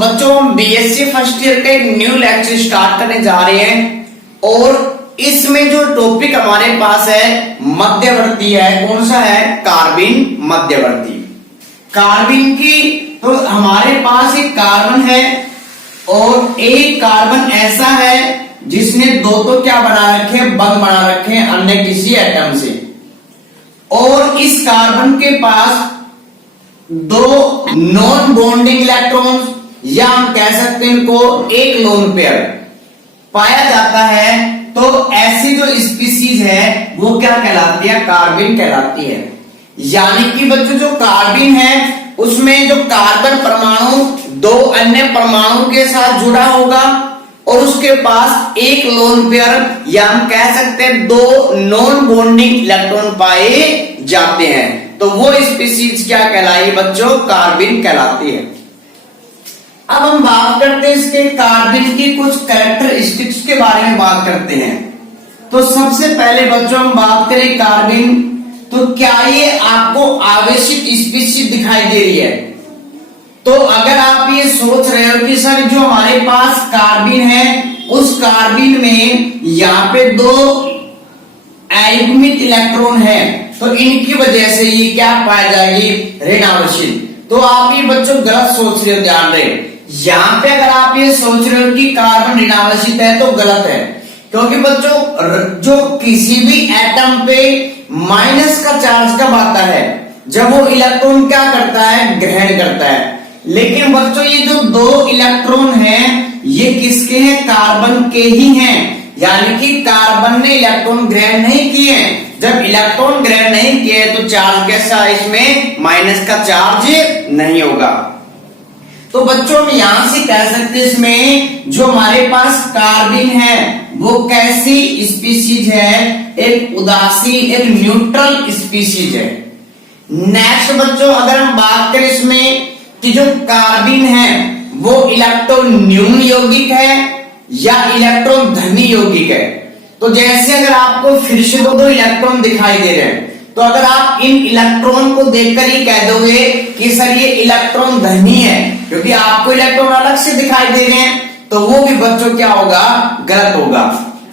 बच्चों हम BSc first year का एक न्यू लेक्चर स्टार्ट करने जा रहे हैं और इसमें जो टॉपिक हमारे पास है मध्यवर्ती है। कौन सा है? कार्बिन मध्यवर्ती। कार्बिन की तो हमारे पास एक कार्बन है और एक कार्बन ऐसा है जिसने दो तो क्या बना रखे, बंध बना रखे हैं अन्य किसी एटम से, और इस कार्बन के पास दो नॉन बॉन्डिंग इलेक्ट्रॉन्स या हम कह सकते हैं इनको एक लोन पेयर पाया जाता है। तो ऐसी जो स्पीसीज है वो क्या कहलाती है? कार्बिन कहलाती है। यानी कि बच्चों जो कार्बिन है उसमें जो कार्बन परमाणु दो अन्य परमाणु के साथ जुड़ा होगा और उसके पास एक लोन पेयर या हम कह सकते हैं दो नॉन बॉन्डिंग इलेक्ट्रॉन पाए जाते हैं। तो वो स्पीसीज क्या कहलाई बच्चों? कार्बिन कहलाती है। अब हम बात करते हैं इसके कार्बिन की कुछ कैरेक्टरिस्टिक्स के बारे में बात करते हैं। तो सबसे पहले बच्चों हम बात करें कार्बिन, तो क्या ये आपको आवेशित स्पीसीज दिखाई दे रही है? तो अगर आप ये सोच रहे हो कि सर जो हमारे पास कार्बिन है उस कार्बिन में यहाँ पे दो अयुग्मित इलेक्ट्रॉन है तो इनकी वजह से ये क्या पाई जाएगी? ऋणावेशित। तो आप ये बच्चों गलत सोच रहे हो, ध्यान रहे। यहाँ पे अगर आप ये सोच रहे हो कि कार्बन ऋणावेशित है तो गलत है, क्योंकि बच्चों जो किसी भी एटम पे माइनस का चार्ज कब आता है? जब वो इलेक्ट्रॉन क्या करता है? ग्रहण करता है। लेकिन बच्चों ये जो दो इलेक्ट्रॉन हैं ये किसके हैं? कार्बन के ही हैं। यानी कि कार्बन ने इलेक्ट्रॉन ग्रहण नहीं किए। जब इलेक्ट्रॉन ग्रहण नहीं किए तो चार्ज कैसा? इसमें माइनस का चार्ज नहीं होगा। तो बच्चों हम यहां से कह सकते हैं इसमें जो हमारे पास कार्बिन है वो कैसी स्पीसीज है? एक उदासीन, एक न्यूट्रल स्पीसीज है। नेक्स्ट बच्चों अगर हम बात करें इसमें कि जो कार्बिन है वो इलेक्ट्रॉन न्यून यौगिक है या इलेक्ट्रॉन धनी यौगिक है। तो जैसे अगर आपको फिर से दो इलेक्ट्रॉन दिखाई दे रहे हैं तो अगर आप इन इलेक्ट्रॉन को देखकर ही कह दोगे कि सर ये इलेक्ट्रॉन धनी है क्योंकि आपको इलेक्ट्रॉन अलग से दिखाई दे रहे हैं, तो वो भी बच्चों क्या होगा? गलत होगा।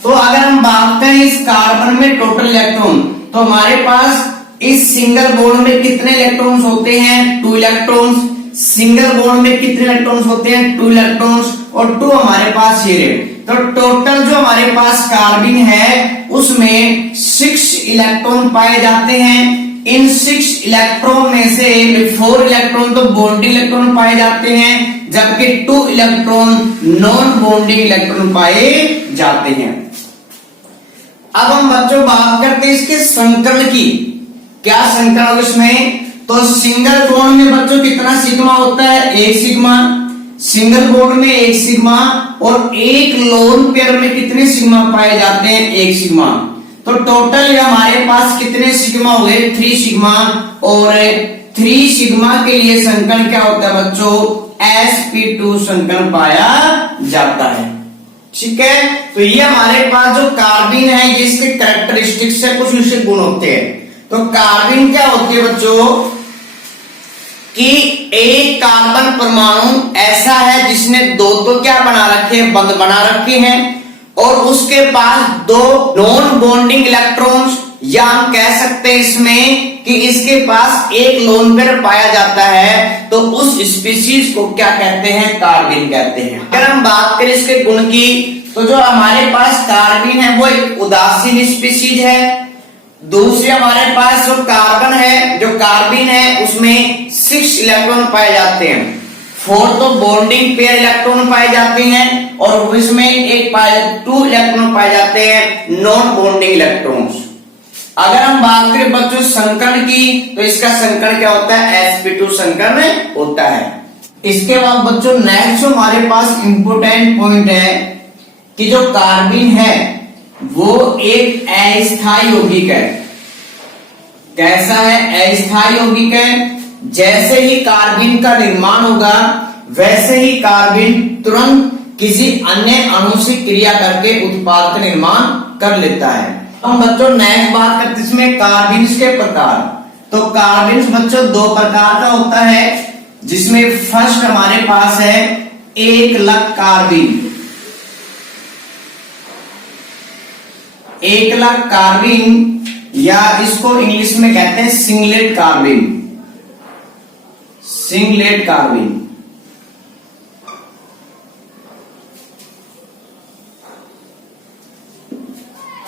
तो अगर हम बात करें इस कार्बन में टोटल इलेक्ट्रॉन, तो हमारे पास इस सिंगल बॉन्ड में कितने इलेक्ट्रॉन्स होते हैं? 2 इलेक्ट्रॉन्स। सिंगल बॉन्ड में कितने इलेक्ट्रॉन्स होते हैं? 2 इलेक्ट्रॉन्स और 2 हमारे पास ये। तो टोटल जो हमारे पास कार्बिन है उसमें 6 इलेक्ट्रॉन पाए जाते हैं। इन 6 इलेक्ट्रॉन में से 4 इलेक्ट्रॉन तो बॉन्डिंग इलेक्ट्रॉन पाए जाते हैं जबकि 2 इलेक्ट्रॉन नॉन बॉन्डिंग इलेक्ट्रॉन पाए जाते हैं। अब हम बच्चों बात करते हैं इसके संकरण की। क्या संकरण होगा इसमें? तो सिंगल बॉन्ड में बच्चों कितना सिग्मा होता है? 1 सिग्मा। सिंगल बॉन्ड में 1 सिग्मा और एक लोन पेयर में कितने सिग्मा पाए जाते हैं? 1 सिग्मा। तो टोटल हमारे पास कितने सिग्मा हुए? 3 सिग्मा। और 3 सिग्मा के लिए संकरण क्या होता है बच्चों? sp2 संकरण पाया जाता है। ठीक है, तो ये हमारे पास जो कार्बिन है ये इसके कैरेक्टरिस्टिक्स से कुछ विशेष गुण होते हैं। तो कार्बिन क्या होती है बच्चों कि एक कार्बन परमाणु ऐसा है जिसने दो तो क्या बना रखे हैं? बंध बना रखे हैं और उसके पास दो नॉन बॉन्डिंग इलेक्ट्रॉन्स या हम कह सकते हैं इसमें कि इसके पास एक लोन पेयर पाया जाता है। तो उस स्पीसीज को क्या कहते हैं? कार्बिन कहते हैं। अगर हम बात करें इसके गुण की, तो जो हमारे पास कार्बिन है वो एक उदासीन स्पीसीज है। दूसरे हमारे पास जो कार्बन है, जो कार्बिन है उसमें 6 इलेक्ट्रॉन पाए जाते हैं। 4 तो बॉन्डिंग पेयर इलेक्ट्रॉन पाए जाते हैं और इसमें 2 इलेक्ट्रॉन पाए जाते हैं नॉन बॉन्डिंग इलेक्ट्रॉन्स। अगर हम बात करें बच्चों संकरण की, तो इसका संकरण क्या होता है? sp2 संकरण होता है। इसके बाद बच्चों नेक्स्ट जो हमारे पास इंपोर्टेंट पॉइंट है कि जो कार्बिन है वो एक अस्थायी यौगिक है। कैसा है? अस्थायी यौगिक है। जैसे ही कार्बिन का निर्माण होगा वैसे ही कार्बिन तुरंत किसी अन्य अणु से क्रिया करके उत्पाद का निर्माण कर लेता है। हम बच्चों नेक्स्ट बात करते हैं इसमें कार्बिन के प्रकार। तो कार्बिन बच्चों 2 प्रकार का होता है, जिसमें फर्स्ट हमारे पास है एकलक कार्बिन, एकलक कार्बिन, या इसको इंग्लिश में कहते हैं सिंगलेट कार्बिन, सिंगलेट कार्बिन।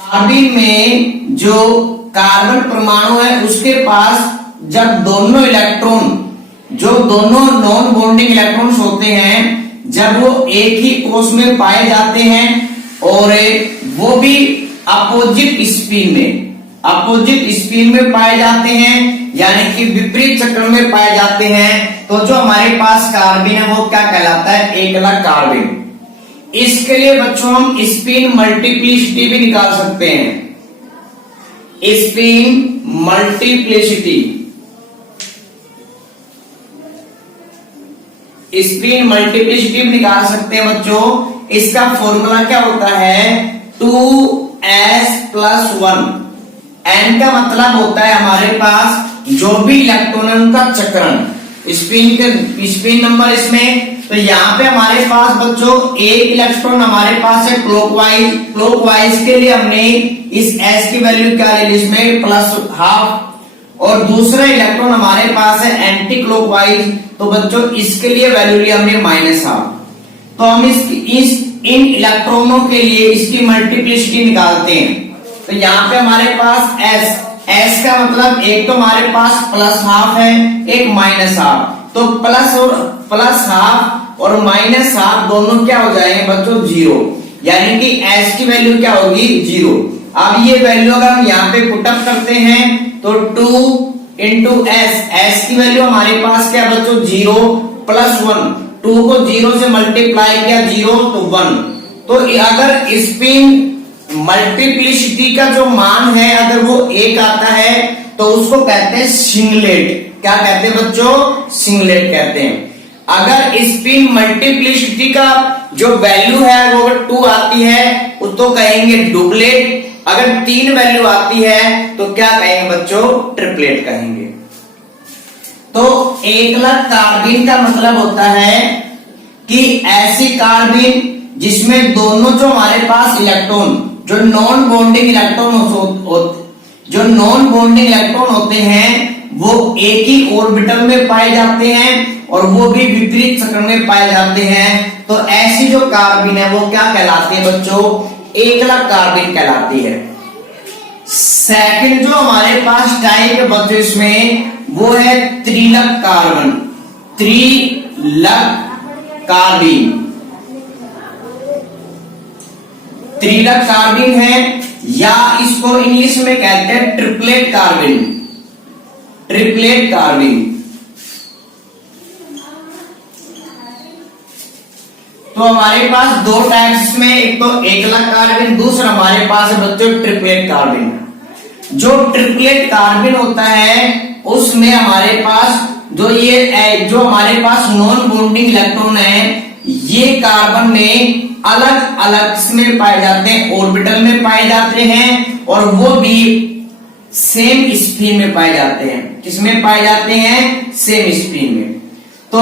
कार्बिन में जो कार्बन परमाणु है उसके पास जब दोनों इलेक्ट्रॉन, जो दोनों नॉन बॉन्डिंग इलेक्ट्रॉन्स होते हैं, जब वो एक ही कोष में पाए जाते हैं और वो भी अपोजिट स्पिन में, अपोजिट स्पिन में पाए जाते हैं, यानी कि विपरीत चक्र में पाए जाते हैं, तो जो हमारे पास कार्बिन है वो क्या कहलाता है? एकलक कार्बिन। इसके लिए बच्चों हम स्पिन मल्टीप्लिसिटी भी निकाल सकते हैं, स्पिन मल्टीप्लिसिटी, स्पिन मल्टीप्लिसिटी भी निकाल सकते हैं बच्चों। इसका फॉर्मूला क्या होता है? 2s+1। n का मतलब होता है हमारे पास जो भी इलेक्ट्रॉन का चक्रण, स्पिन नंबर इसमें। तो यहाँ पे हमारे पास बच्चों एक इलेक्ट्रॉन हमारे पास है क्लॉकवाइज, क्लॉकवाइज के लिए हमने इस s की वैल्यू क्या ले ली इसमें? +½ और दूसरा इलेक्ट्रॉन हमारे पास है एंटी क्लॉकवाइज, तो बच्चों इसके लिए वैल्यू ली हमने -½ तो हम इन इलेक्ट्रॉनों के लिए इसकी मल्टीप्लिसिटी निकालते हैं। तो यहाँ पे हमारे पास s का मतलब एक तो हमारे पास +½ है, एक -½ तो प्लस और +½ और -½ दोनों क्या हो जाएंगे बच्चों? 0, यानी कि s की वैल्यू क्या होगी? 0। अब ये वैल्यू अगर हम यहाँ पे पुटअप करते हैं तो 2 × s की वैल्यू हमारे पास क्या बच्चों? 0 +1, 2 को 0 से मल्टीप्लाई किया 0 तो 1। तो अगर स्पिन मल्टीप्लिसिटी का जो मान है अगर वो 1 आता है तो उसको कहते हैं सिंगलेट। क्या कहते हैं बच्चों? सिंगलेट कहते हैं। अगर स्पिन मल्टीप्लिसिटी का जो वैल्यू है वो अगर 2 आती है तो कहेंगे डुप्लेट, अगर 3 वैल्यू आती है तो क्या कहेंगे बच्चों? ट्रिपलेट कहेंगे। तो एकलक कार्बिन का मतलब होता है कि ऐसी कार्बिन जिसमें दोनों जो हमारे पास इलेक्ट्रॉन, जो नॉन बॉन्डिंग इलेक्ट्रॉन होते हैं वो एक ही ऑर्बिटल में पाए जाते हैं और वो भी विपरीत चक्र में पाए जाते हैं। तो ऐसी जो कार्बिन है वो क्या कहलाती है बच्चों? एकलक कार्बिन कहलाती है। सेकंड जो हमारे पास टाइप है बच्चों इसमें वो है त्रिलक कार्बन, त्रिलक कार्बिन, त्रिलक कार्बिन है, या इसको इंग्लिश में कहते हैं ट्रिपलेट कार्बिन, ट्रिपलेट कार्बिन। तो हमारे पास 2 टाइप्स में, एक तो एकलक कार्बिन, दूसरा हमारे पास है बच्चों ट्रिपलेट कार्बिन। जो ट्रिपलेट कार्बिन होता है उसमें हमारे पास जो हमारे पास नॉन बॉन्डिंग इलेक्ट्रॉन है ये कार्बन में अलग अलग में पाए जाते हैं, ऑर्बिटल में पाए जाते हैं और वो भी सेम स्पिन में पाए जाते हैं। किसमें पाए जाते हैं? सेम स्पिन में। तो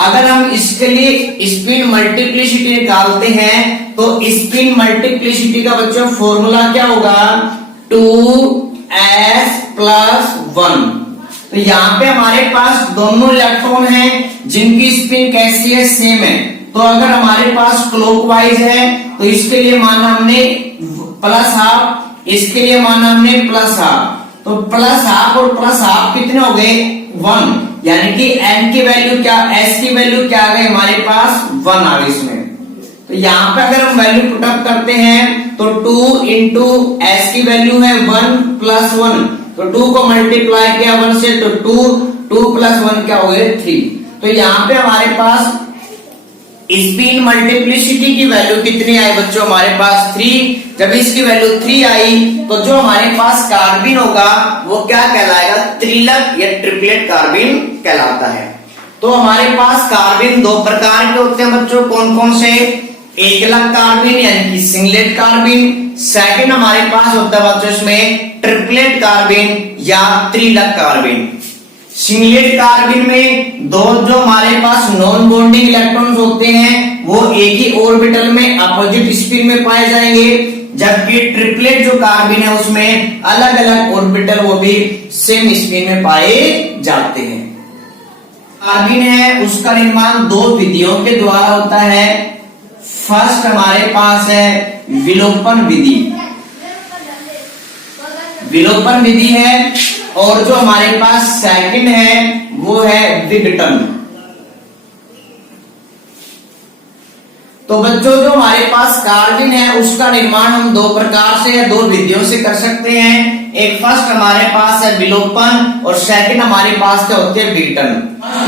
अगर हम इसके लिए स्पिन मल्टीप्लिसिटी निकालते हैं तो स्पिन मल्टीप्लिसिटी का बच्चों फॉर्मूला क्या होगा? 2s+1। तो यहाँ पे हमारे पास दोनों इलेक्ट्रॉन हैं जिनकी स्पिन कैसी है? सेम है। तो अगर हमारे पास क्लॉकवाइज है तो इसके लिए माना हमने +½ इसके लिए माना हमने +½ तो +½ और +½ कितने हो गए? 1, यानी कि n की वैल्यू क्या, s की वैल्यू क्या आ गई हमारे पास? 1 आ गई इसमें। तो यहाँ पे अगर हम वैल्यू पुटअप करते हैं तो 2 × s की वैल्यू है 1 + 1, तो 2 को मल्टीप्लाई किया 1 से तो 2 + 1 क्या हो गए? 3। तो यहाँ पे हमारे पास स्पिन मल्टीप्लिसिटी की वैल्यू कितनी आई बच्चों? हमारे पास 3। जब इसकी वैल्यू 3 आई तो जो हमारे पास कार्बिन होगा वो क्या कहलाएगा? त्रिलक या ट्रिपलेट कार्बिन कहलाता है। तो हमारे पास कार्बिन 2 प्रकार के होते हैं बच्चों, कौन कौन से? एकलक कार्बिन यानी कि सिंगलेट कार्बिन, सेकंड हमारे पास होता है बच्चों इसमें ट्रिपलेट कार्बिन या त्रिलक कार्बिन। सिंगलेट कार्बिन में दो जो हमारे पास नॉन बॉन्डिंग इलेक्ट्रॉन्स होते हैं वो एक ही ऑर्बिटल में अपोजिट स्पिन में पाए जाएंगे, जबकि ट्रिपलेट जो कार्बिन है उसमें अलग अलग ऑर्बिटल वो भी सेम स्पिन में पाए जाते हैं। कार्बिन है उसका निर्माण दो विधियों के द्वारा होता है। फर्स्ट हमारे पास है विलोपन विधि, विलोपन विधि है, और जो हमारे पास सेकंड है वो है विघटन। तो बच्चों जो हमारे पास कार्बिन है उसका निर्माण हम दो प्रकार से या दो विधियों से कर सकते हैं। एक फर्स्ट हमारे पास है विलोपन और सेकंड हमारे पास क्या होते हैं विघटन।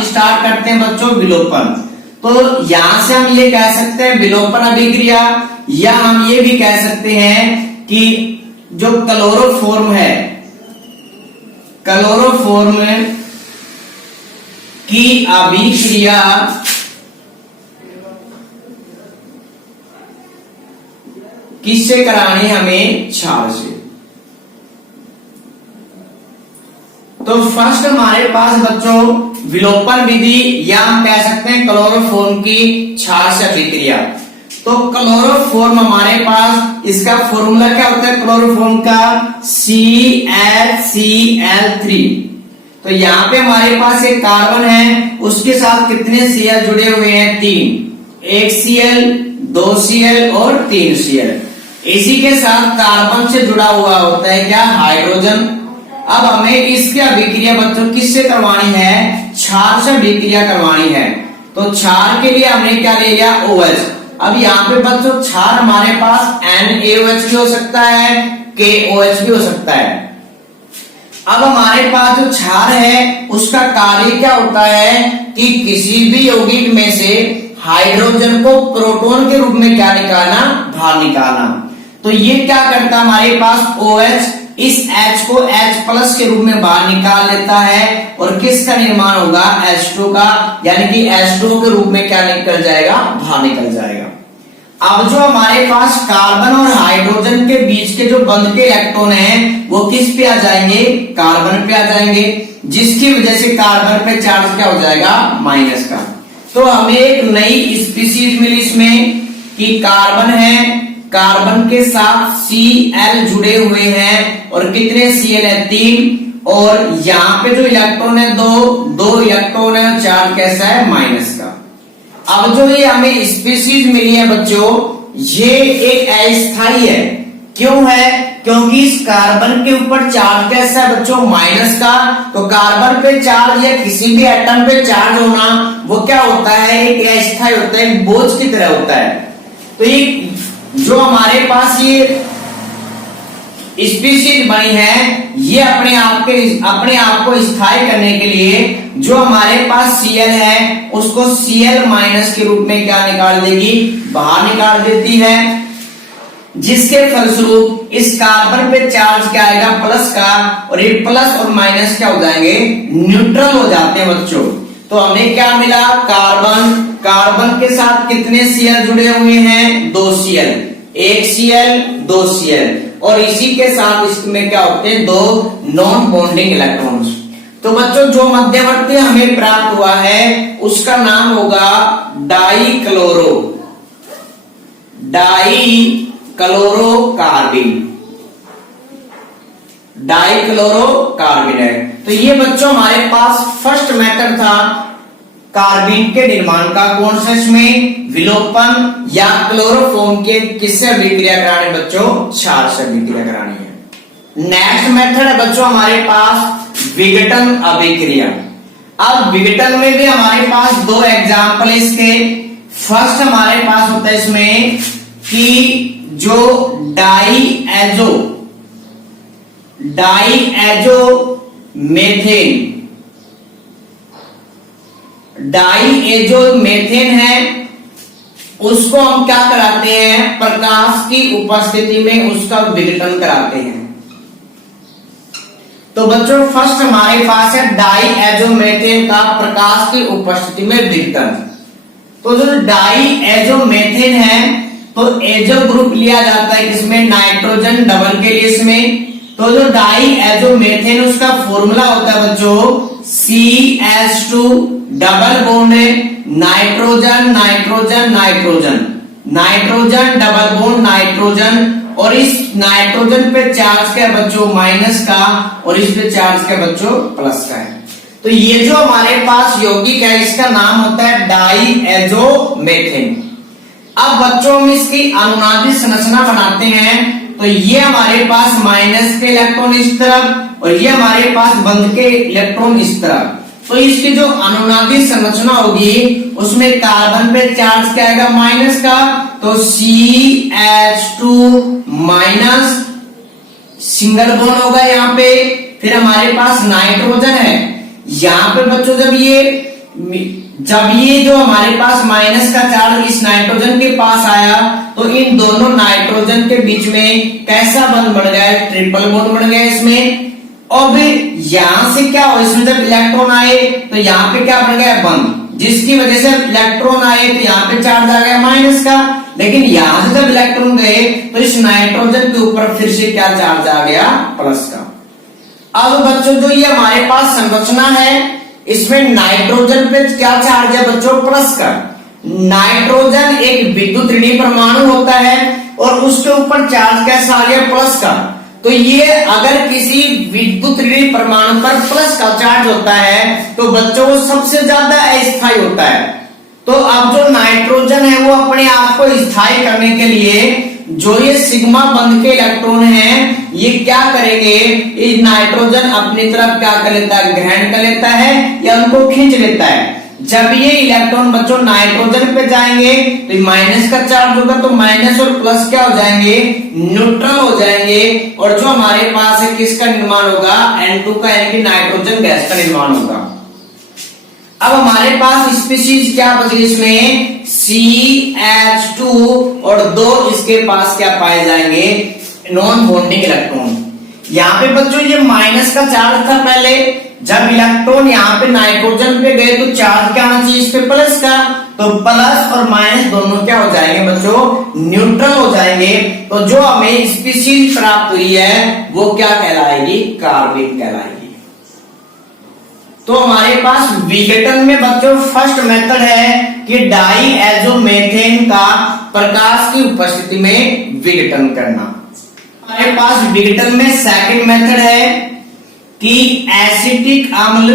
स्टार्ट करते हैं बच्चों विलोपन। तो यहां से हम ये कह सकते हैं विलोपन अभिक्रिया, या हम ये भी कह सकते हैं कि जो क्लोरोफॉर्म है, क्लोरोफॉर्म की अभिक्रिया किससे करानी हमें? क्षार से। तो फर्स्ट हमारे पास बच्चों विलोपन विधि, या हम कह सकते हैं क्लोरोफॉर्म की क्षार से अभिक्रिया। तो क्लोरोफॉर्म हमारे पास इसका फॉर्मूला क्या होता है क्लोरोफॉर्म का? ClCl3। तो यहाँ पे हमारे पास एक कार्बन है, उसके साथ कितने Cl जुड़े हुए हैं? 3। एक Cl, 2 Cl और 3 Cl। इसी के साथ कार्बन से जुड़ा हुआ होता है क्या? हाइड्रोजन। अब हमें इसकी अभिक्रिया बच्चों किससे करवानी है? क्षार से अभिक्रिया करवानी है। तो क्षार के लिए हमने क्या ले लिया? OH। अब यहाँ पे बच्चों क्षार हमारे पास NaOH भी हो सकता है, KOH भी हो सकता है। अब हमारे पास जो क्षार है उसका कार्य क्या होता है कि किसी भी यौगिक में से हाइड्रोजन को प्रोटॉन के रूप में क्या निकालना? बाहर निकालना। तो ये क्या करता है हमारे पास OH इस H को H+ के रूप में बाहर निकाल लेता है, और किसका निर्माण होगा? H2 का, यानी कि H2 के रूप में क्या निकल जाएगा? बाहर निकल जाएगा। अब जो हमारे पास कार्बन और हाइड्रोजन के बीच के जो बंध के इलेक्ट्रॉन हैं वो किस पे आ जाएंगे? कार्बन पे आ जाएंगे, जिसकी वजह से कार्बन पे चार्ज क्या हो जाएगा? माइनस का। तो हमें एक नई स्पीशीज मिली इसमें कि कार्बन है, कार्बन के साथ Cl जुड़े हुए हैं, और कितने Cl है? 3। और यहाँ पे जो इलेक्ट्रॉन है दो इलेक्ट्रॉन है, चार्ज कैसा है? माइनस का। अब जो ये हमें स्पीशीज मिली है बच्चों, ये एक अस्थायी है। क्यों है? क्योंकि इस कार्बन के ऊपर चार्ज कैसा है बच्चों? माइनस का। तो कार्बन पे चार्ज या किसी भी एटम पे चार्ज होना वो क्या होता है? एक अस्थायी होता है, बोझ की तरह होता है। तो ये जो हमारे पास ये स्पीशीज बनी है, ये अपने आप को स्थायी करने के लिए जो हमारे पास Cl है उसको Cl- के रूप में क्या निकाल देगी? बाहर निकाल देती है, जिसके फलस्वरूप इस कार्बन पे चार्ज क्या आएगा? प्लस का, और ये प्लस और माइनस क्या हो जाएंगे? न्यूट्रल हो जाते हैं बच्चों। तो हमें क्या मिला? कार्बन के साथ कितने Cl जुड़े हुए हैं? 2 Cl, एक Cl, 2 Cl, और इसी के साथ इसमें क्या होते हैं? 2 नॉन बॉन्डिंग इलेक्ट्रॉन्स। तो बच्चों जो मध्यवर्ती हमें प्राप्त हुआ है उसका नाम होगा डाइक्लोरोकार्बिन है। तो ये बच्चों हमारे पास फर्स्ट मेथड था कार्बिन के निर्माण का। कौन सा? इसमें विलोपन या क्लोरोफॉर्म के किससे अभिक्रिया करानी बच्चों? क्षार से अभिक्रिया करानी है। नेक्स्ट मेथड है बच्चों हमारे पास विघटन अभिक्रिया। अब विघटन में भी हमारे पास 2 एग्जाम्पल इसके। फर्स्ट हमारे पास होता है इसमें कि जो डाइएजोमेथेन है उसको हम क्या कराते हैं? प्रकाश की उपस्थिति में उसका विघटन कराते हैं। तो बच्चों फर्स्ट हमारे पास है डाइएजोमेथेन का प्रकाश की उपस्थिति में विघटन। तो जो डाइएजोमेथेन है तो एजो ग्रुप लिया जाता है किसमें? नाइट्रोजन डबल के लिए इसमें। तो जो डाइएजोमेथेन उसका फॉर्मूला होता है बच्चों CH2 डबल बॉन्ड है, nitrogen nitrogen nitrogen, nitrogen double bond nitrogen, और इस नाइट्रोजन पे चार्ज क्या है बच्चों माइनस का, और इस पे चार्ज क्या बच्चों प्लस का है। तो ये जो हमारे पास यौगिक है इसका नाम होता है डाईएजोमेथेन। अब बच्चों हम इसकी अनुनादी संरचना बनाते हैं, तो ये हमारे पास माइनस के इलेक्ट्रॉन इस तरफ और ये हमारे पास बंद के इलेक्ट्रॉन इस तरफ। तो इसकी जो अनुनादी संरचना होगी उसमें कार्बन पे चार्ज क्या आएगा माइनस का, तो CH2 माइनस सिंगल बॉन्ड होगा यहाँ पे। फिर हमारे पास नाइट्रोजन है, यहाँ पे बच्चों जब ये जो हमारे पास माइनस का चार्ज इस नाइट्रोजन के पास आया तो इन दोनों नाइट्रोजन के बीच में कैसा बंध बन गया, ट्रिपल बॉन्ड बन गया इसमें। अब यहां से क्या हो, इसमें जब इलेक्ट्रॉन आए तो यहाँ पे क्या बन गया बंध, जिसकी वजह से इलेक्ट्रॉन आए तो यहाँ पे चार्ज आ गया माइनस का, लेकिन यहां से जब इलेक्ट्रॉन गए तो इस नाइट्रोजन के ऊपर फिर से क्या चार्ज आ गया प्लस का। अब बच्चों जो ये हमारे पास संरचना है इसमें नाइट्रोजन पे क्या चार्ज है बच्चों प्लस का। नाइट्रोजन एक विद्युत ऋणात्मक परमाणु होता है और उसके ऊपर चार्ज कैसा आ गया प्लस का। तो ये अगर किसी विद्युत ऋणात्मक परमाणु पर प्लस का चार्ज होता है तो बच्चों वो सबसे ज्यादा अस्थायी होता है। तो अब जो नाइट्रोजन है वो अपने आप को स्थायी करने के लिए जो ये सिग्मा बंध के इलेक्ट्रॉन हैं ये क्या करेंगे, इस नाइट्रोजन अपनी तरफ क्या कर लेता है ग्रहण कर लेता है या उनको खींच लेता है। जब ये इलेक्ट्रॉन बच्चों नाइट्रोजन पे जाएंगे तो माइनस का चार्ज होगा तो माइनस और प्लस क्या हो जाएंगे न्यूट्रल हो जाएंगे, और जो हमारे पास है किसका निर्माण होगा N2 का, यानी कि नाइट्रोजन गैस का निर्माण होगा। अब हमारे पास स्पीशीज क्या बची इसमें CH2 और दो इसके पास क्या पाए जाएंगे नॉन बॉन्डिंग इलेक्ट्रॉन। यहाँ पे बच्चों ये माइनस का चार्ज था पहले, जब इलेक्ट्रॉन यहाँ पे नाइट्रोजन पे गए तो चार्ज क्या आना चाहिए इस पे प्लस का, तो प्लस और माइनस दोनों क्या हो जाएंगे बच्चों न्यूट्रल हो जाएंगे। तो जो हमें स्पीशीज प्राप्त हुई है वो क्या कहलाएगी कार्बेन कहलाएगी। तो हमारे पास विघटन में बच्चों फर्स्ट मेथड है कि डाईएजोमेथेन का प्रकाश की उपस्थिति में विघटन करना। हमारे पास विघटन में सेकंड मेथड है कि एसिटिक अम्ल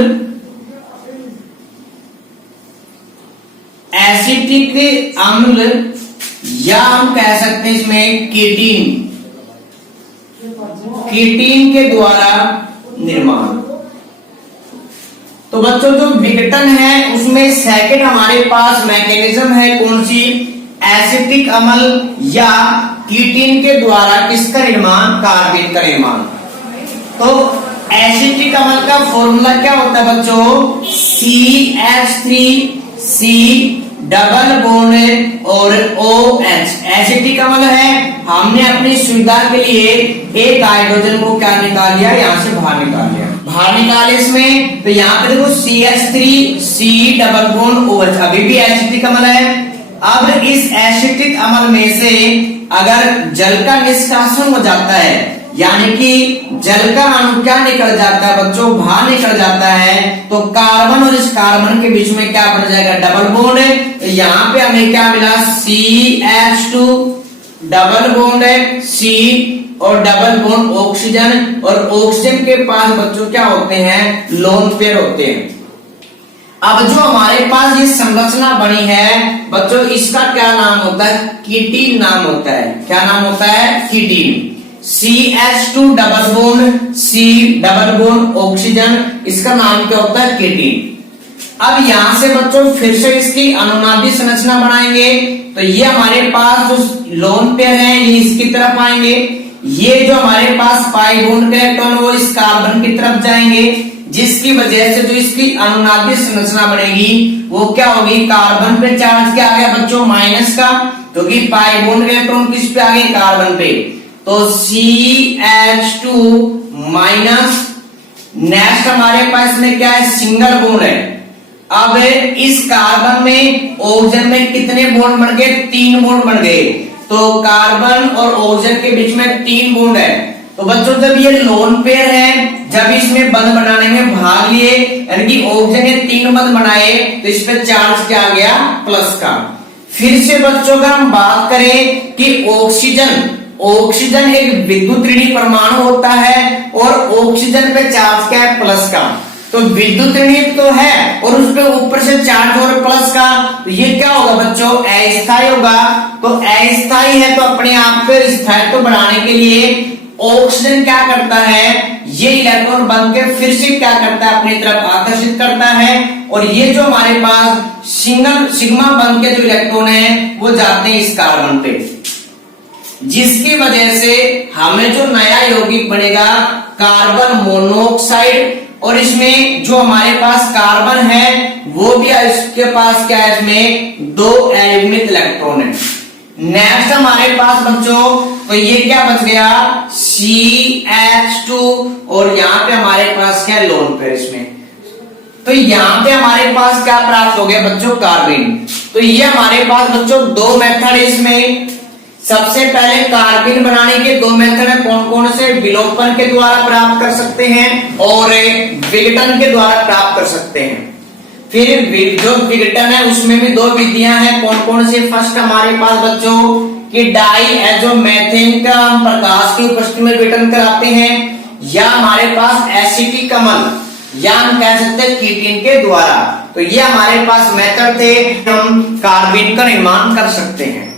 या हम कह सकते हैं इसमें कीटीन के द्वारा निर्माण। तो बच्चों जो विघटन है उसमें सेकंड हमारे पास मैकेनिज्म है कौन सी, एसिटिक अम्ल या कीटीन के द्वारा किसका निर्माण कार्बेन का निर्माण। तो एसिटिक अम्ल का फॉर्मूला क्या होता है बच्चों CH3C डबल बॉन्ड और OH। एसिटिक अम्ल है, हमने अपनी सुविधा के लिए एक हाइड्रोजन को क्या निकाल लिया यहाँ से बाहर निकाल लिया, बाहर निकाले इसमें, तो यहाँ पे देखो CH3C डबल बॉन्ड OH अभी भी एसिटिक अम्ल है। अब इस एसिटिक अम्ल में से अगर जल का निष्कासन हो जाता है, यानी कि जल का अणु क्या निकल जाता है बच्चों बाहर निकल जाता है, तो कार्बन और इस कार्बन के बीच में क्या बन जाएगा डबल बॉन्ड है। तो यहाँ पे हमें क्या मिला CH2 डबल बॉन्ड है C और डबल बॉन्ड ऑक्सीजन, और ऑक्सीजन के पास बच्चों क्या होते हैं लोन पेयर होते हैं। अब जो हमारे पास ये संरचना बनी है बच्चों इसका क्या नाम होता है कीटीन नाम होता है। क्या नाम होता है कीटीन। CH2 double bond C double bond oxygen, इसका नाम क्या होता है कीटीन। अब यहां से बच्चों फिर से इसकी अनुनादी संरचना बनाएंगे, तो ये हमारे पास जो लोन पेयर है ये इसकी तरफ आएंगे, ये जो हमारे पास पाई बॉन्ड के इलेक्ट्रॉन वो इस कार्बन की तरफ जाएंगे, जिसकी वजह से जो इसकी अनुनादी संरचना बनेगी वो क्या होगी कार्बन पे चार्ज क्या आ गया बच्चों माइनस का, क्योंकि पाई बॉन्ड के इलेक्ट्रॉन किस पे आ गए कार्बन पे, तो CH2 माइनस। नेक्स्ट हमारे पास में क्या है सिंगल बॉन्ड है। अब इस कार्बन में ऑक्सीजन में कितने बॉन्ड बन गए 3 बॉन्ड बन गए, तो कार्बन और ऑक्सीजन के बीच में 3 बॉन्ड है। तो बच्चों जब ये लोन पेयर है, जब इसमें बंध बनाने में भाग लिए, यानी कि ऑक्सीजन ने 3 बंध बनाए, तो इस पे चार्ज क्या आ गया, प्लस का। फिर से बच्चों अगर हम बात करें कि ऑक्सीजन एक विद्युत ऋणी परमाणु होता है और ऑक्सीजन पे चार्ज क्या है, प्लस का। तो विद्युत ऋणी तो है और उस पे ऊपर से चार्ज और प्लस का, तो ये क्या होगा बच्चों, अस्थायी होगा। तो अस्थायी है तो अपने आप पे स्थायित्व बढ़ाने के लिए ऑक्सीजन क्या करता है, ये इलेक्ट्रॉन बन के फिर से क्या करता है, अपनी तरफ आकर्षित करता है, और ये जो हमारे पास सिग्मा बन के जो इलेक्ट्रॉन है वो जाते हैं इस कार्बन पे, जिसकी वजह से हमें जो नया यौगिक बनेगा कार्बन मोनोऑक्साइड, और इसमें जो हमारे पास कार्बन है वो भी इसके पास क्या है, इसमें 2 अयुग्मित इलेक्ट्रॉन है। नेक्स्ट हमारे पास बच्चों, तो ये क्या बच गया, CH2, और यहाँ पे हमारे पास क्या लोन पेयर इसमें, तो यहाँ पे हमारे पास क्या प्राप्त हो गया बच्चों, कार्बिन। तो ये हमारे पास बच्चों 2 मेथड है इसमें। सबसे पहले कार्बिन बनाने के 2 मेथड है, कौन कौन से, विलोपन के द्वारा प्राप्त कर सकते हैं और विघटन के द्वारा प्राप्त कर सकते हैं। फिर जो विघटन है उसमें भी 2 विधियां हैं, कौन कौन से, फर्स्ट हमारे पास बच्चों कि डाईएजोमेथेन का हम प्रकाश की उपस्थिति में विघटन कराते हैं, या हमारे पास एसिटिक अम्ल, या हम कह सकते हैं कीटिन के द्वारा। तो ये हमारे पास मेथड थे, हम कार्बिन का निर्माण कर सकते हैं।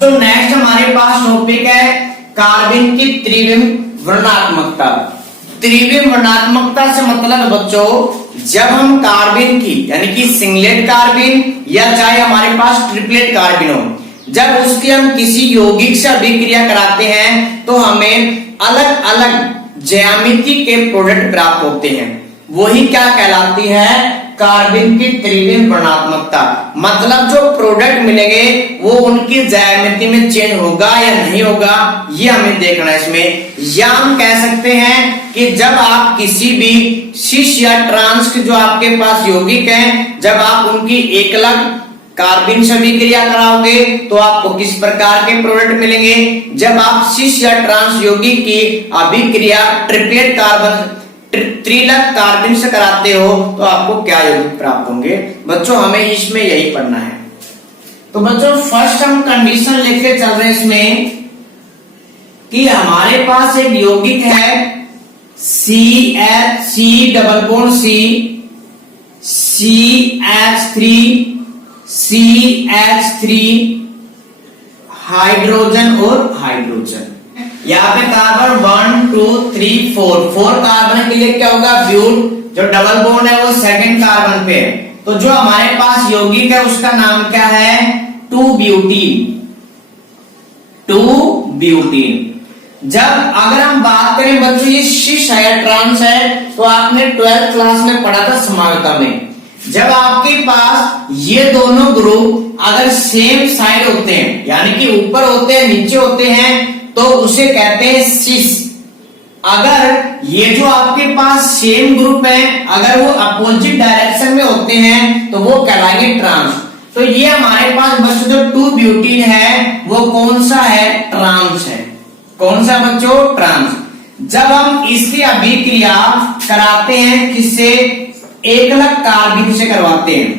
तो नेक्स्ट हमारे पास टॉपिक है कार्बिन की त्रिविम वर्णात्मकता। त्रिविम वर्णात्मकता से मतलब बच्चों, जब हम कार्बिन की यानी कि सिंगलेट कार्बिन या चाहे हमारे पास ट्रिपलेट कार्बिन हो, जब उसकी हम किसी यौगिक से अभिक्रिया कराते हैं तो हमें अलग अलग ज्यामिति के प्रोडक्ट प्राप्त होते हैं, वही क्या कहलाती है, कार्बिन की त्रिविम वर्णात्मकता। मतलब जो प्रोडक्ट मिलेंगे वो उनकी ज्यामिति में चेंज होगा या नहीं होगा, ये हमें देखना है इसमें। या हम कह सकते हैं कि जब आप किसी भी सिस या ट्रांस के जो आपके पास यौगिक हैं, जब आप उनकी एकलक कार्बिन से अभिक्रिया कराओगे तो आपको किस प्रकार के प्रोडक्ट मिलेंगे। जब आप सिस या ट्रांस यौगिक की अभिक्रिया ट्रिपलेट कार्बन त्रिलक कार्बिन से कराते हो तो आपको क्या यौगिक प्राप्त होंगे। बच्चों हमें इसमें यही पढ़ना है। तो बच्चों फर्स्ट हम कंडीशन लेके चल रहे हैं इसमें कि हमारे पास एक यौगिक है C double bond CH3 hydrogen और हाइड्रोजन। यहाँ पे कार्बन 1 2 3 4 कार्बन के लिए क्या होगा, ब्यूट। जो डबल बॉन्ड है वो सेकंड कार्बन पे है, तो जो हमारे पास यौगिक है उसका नाम क्या है, 2 ब्यूटीन। जब अगर हम बात करें बच्चों ये सिस है ट्रांस है, तो आपने 12th क्लास में पढ़ा था समानता में, जब आपके पास ये दोनों ग्रुप अगर सेम साइड होते हैं यानी कि ऊपर होते हैं नीचे होते हैं तो उसे कहते हैं सिस। अगर ये जो आपके पास सेम ग्रुप है अगर वो अपोजिट डायरेक्शन में होते हैं तो वो कहलाएंगे ट्रांस। तो ये हमारे पास बच्चों जो 2 ब्यूटीन है वो कौन सा है, ट्रांस है। कौन सा बच्चों, ट्रांस। जब हम इसकी अभिक्रिया कराते हैं किससे, एकलक कार्बिन से करवाते हैं।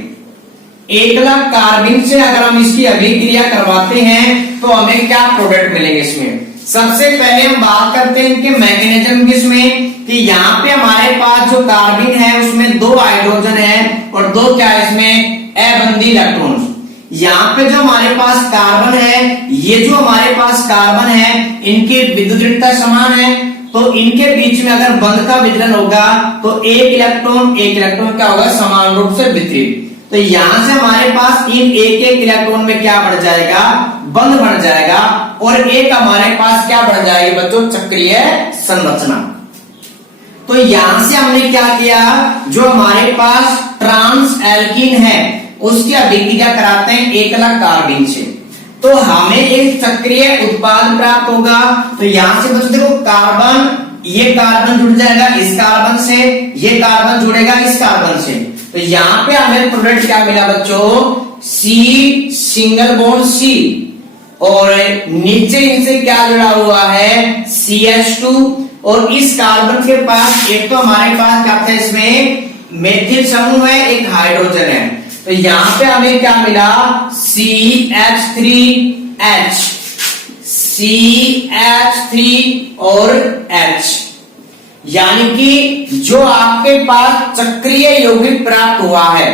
एकलक कार्बिन से अगर हम इसकी अभिक्रिया करवाते हैं तो हमें क्या प्रोडक्ट मिलेंगे इसमें। सबसे पहले हम बात करते हैं कि मैकेनिज्म किसमें, कि यहाँ पे हमारे पास जो कार्बिन है उसमें 2 हाइड्रोजन है और 2 क्या है इसमें, अबंधी इलेक्ट्रॉन। यहाँ पे जो हमारे पास कार्बन है, ये जो हमारे पास कार्बन है इनकी विद्युतीयता समान है, तो इनके बीच में अगर बंध का वितरण होगा तो एक इलेक्ट्रॉन क्या होगा, समान रूप से वितरित। तो यहां से हमारे पास इन एक इलेक्ट्रॉन में क्या बढ़ जाएगा, बंध बढ़ जाएगा, और एक हमारे पास क्या बढ़ जाएगी बच्चों, चक्रीय संरचना। तो यहां से हमने क्या किया, जो हमारे पास ट्रांस एल्कीन है उसकी अभिक्रिया कराते हैं एकलक कार्बिन से, तो हमें एक चक्रीय उत्पाद प्राप्त होगा। तो यहां से बच्चों देखो कार्बन, ये कार्बन जुड़ जाएगा इस कार्बन से, ये कार्बन जुड़ेगा इस कार्बन से, तो यहाँ पे हमें प्रोडक्ट क्या मिला बच्चों, C सिंगल बॉन्ड C और नीचे इनसे क्या जुड़ा हुआ है, CH2, और इस कार्बन के पास एक तो हमारे पास क्या था, इसमें मेथिल समूह है, एक हाइड्रोजन है। तो यहां पे हमें क्या मिला, CH3H, CH3 और H, यानी कि जो आपके पास चक्रीय यौगिक प्राप्त हुआ है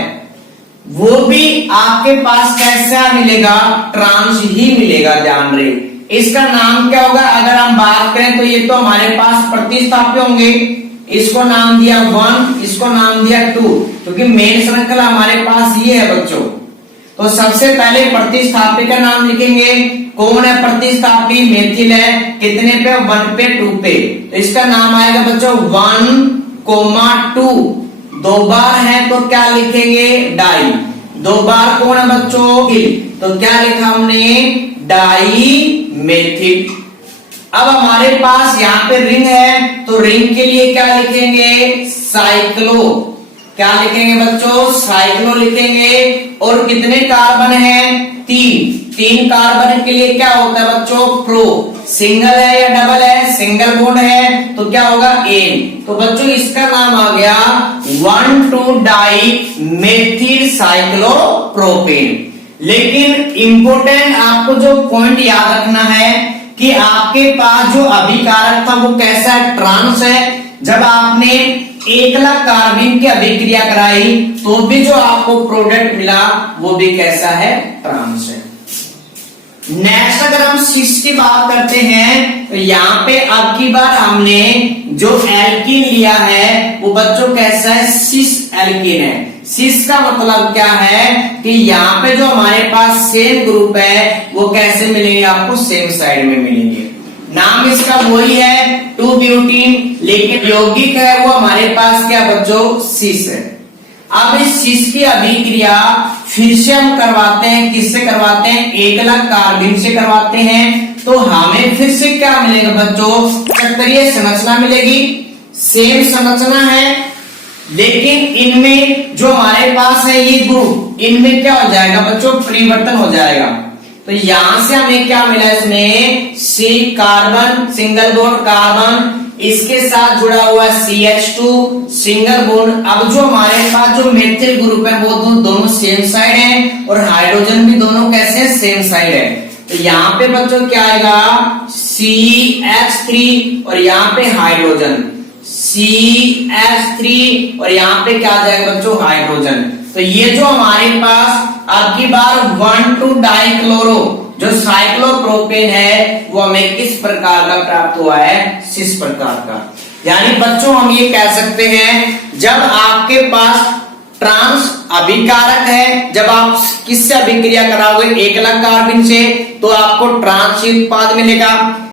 वो भी आपके पास कैसा मिलेगा, ट्रांस ही मिलेगा। ध्यान रहे, इसका नाम क्या होगा, अगर हम बात करें तो ये तो हमारे पास प्रतिस्थापी होंगे, इसको नाम दिया 1, इसको नाम दिया 2, क्योंकि मेन श्रृंखला हमारे पास ये है बच्चों। तो सबसे पहले प्रतिस्थापी का नाम लिखेंगे, कौन है प्रतिस्थापी, मेथिल है, कितने पे, 1 पे 2 पे, तो इसका नाम आएगा बच्चों 1,2। 2 बार है तो क्या लिखेंगे, डाई, 2 बार कौन है बच्चों, तो क्या लिखा हमने, डाई मेथिल। अब हमारे पास यहाँ पे रिंग है, तो रिंग के लिए क्या लिखेंगे, साइक्लो, क्या लिखेंगे बच्चों, साइक्लो लिखेंगे। और कितने कार्बन है, 3 कार्बन के लिए क्या होता है बच्चों, प्रो, सिंगल है या डबल है, सिंगल बॉन्ड है तो क्या होगा, एन। तो बच्चों इसका नाम आ गया 1,2-डाई मेथिल साइक्लोप्रोपेन। लेकिन इंपोर्टेंट आपको जो पॉइंट याद रखना है कि आपके पास जो अभिकारक था वो कैसा है, ट्रांस है। जब आपने एकला कार्बिन की अभिक्रिया कराई तो भी जो आपको प्रोडक्ट मिला वो भी कैसा है, ट्रांस है। नेक्स्ट अगर हम 6 की बात करते हैं तो यहाँ पे अब की बार हमने जो एल्कीन लिया है वो बच्चों कैसा है, सिस एल्कीन है। सिस का मतलब क्या है कि यहाँ पे जो हमारे पास सेम ग्रुप है वो कैसे मिलेंगे आपको, सेम साइड में मिलेंगे। नाम इसका वही है 2-ब्यूटीन, लेकिन यौगिक है वो हमारे पास क्या बच्चों, सिस है। अब इस सिस की अभिक्रिया फिर से हम करवाते हैं, किससे करवाते हैं, एकला कार्बिन से करवाते हैं। तो हमें फिर से क्या मिलेगा बच्चों, चक्रीय संरचना मिलेगी, सेम संरचना है, लेकिन इनमें जो हमारे पास है ये ग्रुप, इनमें क्या हो जाएगा बच्चों, परिवर्तन हो जाएगा। तो यहां से हमें क्या मिला, इसमें सी कार्बन, सिंगल बॉन्ड कार्बन, इसके साथ जुड़ा हुआ CH2 सिंगल बॉन्ड। अब जो हमारे पास जो मेथिल ग्रुप है वो दोनों सेम साइड है और हाइड्रोजन भी दोनों कैसे हैं, सेम साइड है। तो यहाँ पे बच्चों क्या आएगा, CH3 और यहाँ पे हाइड्रोजन, CH3 और यहाँ पे क्या आ जाएगा बच्चों, हाइड्रोजन। तो ये जो हमारे पास अब की बार 1,2-डाइक्लोरो जो साइक्लोप्रोपेन है वो हमें किस प्रकार का प्राप्त हुआ है, सिस प्रकार का। यानी बच्चों हम ये कह सकते हैं जब आपके पास ट्रांस अभिकारक है, जब आप किससे अभिक्रिया कराओगे, एकला कार्बिन से, तो आपको ट्रांस उत्पाद मिलेगा।